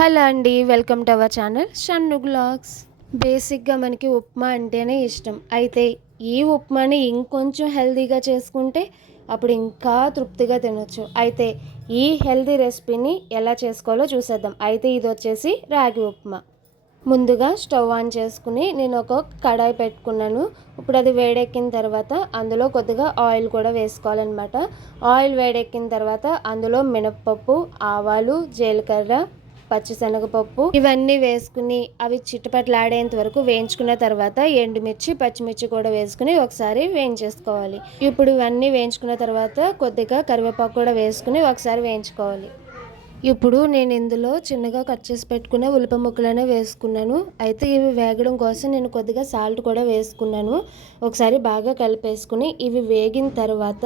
Hello అండి, welcome to our channel Shannu vlogs. బేసిక్గా మనకి ఉప్మా అంటేనే ఇష్టం. అయితే ఈ ఉప్మాని ఇంకొంచెం హెల్తీగా చేసుకుంటే అప్పుడు ఇంకా తృప్తిగా తినొచ్చు. అయితే ఈ హెల్తీ రెసిపీని ఎలా చేసుకోవాలో చూసేద్దాం. అయితే ఇది వచ్చేసి రాగి ఉప్మా. ముందుగా స్టవ్ ఆన్ చేసుకుని నేను ఒక కడాయి పెట్టుకున్నాను. ఇప్పుడు అది వేడెక్కిన తర్వాత అందులో కొద్దిగా ఆయిల్ కూడా వేసుకోవాలన్నమాట. ఆయిల్ వేడెక్కిన తర్వాత అందులో మినప్పప్పు, ఆవాలు, జీలకర్ర, పచ్చిశనగపప్పు ఇవన్నీ వేసుకుని అవి చిటపటలాడేంత వరకు వేయించుకున్న తర్వాత ఎండుమిర్చి, పచ్చిమిర్చి కూడా వేసుకుని ఒకసారి వేయించేసుకోవాలి. ఇప్పుడు ఇవన్నీ వేయించుకున్న తర్వాత కొద్దిగా కరివేపాకు కూడా వేసుకుని ఒకసారి వేయించుకోవాలి. ఇప్పుడు నేను ఇందులో చిన్నగా కట్ చేసి పెట్టుకున్న ఉల్లిపాయ ముక్కలనే వేసుకున్నాను. అయితే ఇవి వేగడం కోసం నేను కొద్దిగా సాల్ట్ కూడా వేసుకున్నాను. ఒకసారి బాగా కలిపేసుకుని ఇవి వేగిన తర్వాత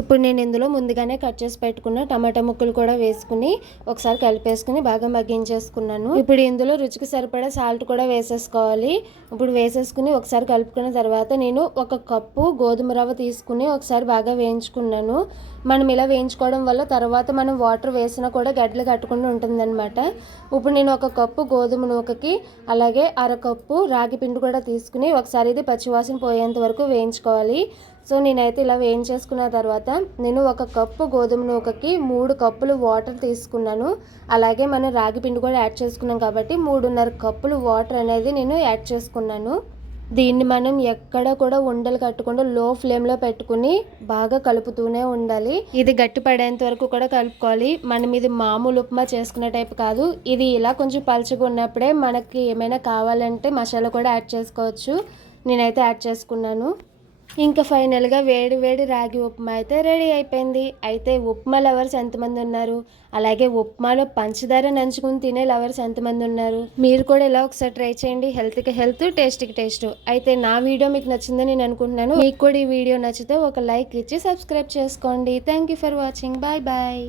ఇప్పుడు నేను ఇందులో ముందుగానే కట్ చేసి పెట్టుకున్న టమాటా ముక్కలు కూడా వేసుకుని ఒకసారి కలిపేసుకుని బాగా మగ్గించేసుకున్నాను. ఇప్పుడు ఇందులో రుచికి సరిపడా సాల్ట్ కూడా వేసేసుకోవాలి. ఇప్పుడు వేసేసుకుని ఒకసారి కలుపుకున్న తర్వాత నేను ఒక కప్పు గోధుమ రవ్వ తీసుకుని ఒకసారి బాగా వేయించుకున్నాను. మనం ఇలా వేయించుకోవడం వల్ల తర్వాత మనం వాటర్ వేసినా కూడా గడ్డలు కట్టకుండా ఉంటుందన్నమాట. ఇప్పుడు నేను ఒక కప్పు గోధుమ నూకకి అలాగే అరకప్పు రాగి పిండి కూడా తీసుకుని ఒకసారి ఇది పచ్చివాసన పోయేంత వరకు వేయించుకోవాలి. సో నేనైతే ఇలా వేయించేసుకున్న తర్వాత నేను ఒక కప్పు గోధుమ నూకకి 3 కప్పులు వాటర్ తీసుకున్నాను. అలాగే మనం రాగి పిండి కూడా యాడ్ చేసుకున్నాం కాబట్టి 3.5 కప్పులు వాటర్ అనేది నేను యాడ్ చేసుకున్నాను. దీన్ని మనం ఎక్కడ కూడా ఉండలు కట్టకుండా లో ఫ్లేమ్లో పెట్టుకుని బాగా కలుపుతూనే ఉండాలి. ఇది గట్టి పడేంత వరకు కూడా కలుపుకోవాలి. మనం ఇది మామూలు ఉప్మా చేసుకునే టైప్ కాదు. ఇది ఇలా కొంచెం పలుచగా ఉన్నప్పుడే మనకి ఏమైనా కావాలంటే మసాలా కూడా యాడ్ చేసుకోవచ్చు. నేనైతే యాడ్ చేసుకున్నాను. ఇంకా ఫైనల్గా వేడి వేడి రాగి ఉప్మా అయితే రెడీ అయిపోయింది. అయితే ఉప్మా లవర్స్ ఎంతమంది ఉన్నారు, అలాగే ఉప్మాలో పంచదార నంచుకుని తినే లవర్స్ ఎంతమంది ఉన్నారు? మీరు కూడా ఇలా ఒకసారి ట్రై చేయండి. హెల్త్కి హెల్త్, టేస్ట్కి టేస్ట్. అయితే నా వీడియో మీకు నచ్చిందని నేను అనుకుంటున్నాను. మీకు కూడా ఈ వీడియో నచ్చితే ఒక లైక్ ఇచ్చి సబ్స్క్రైబ్ చేసుకోండి. Thank you for watching. Bye bye.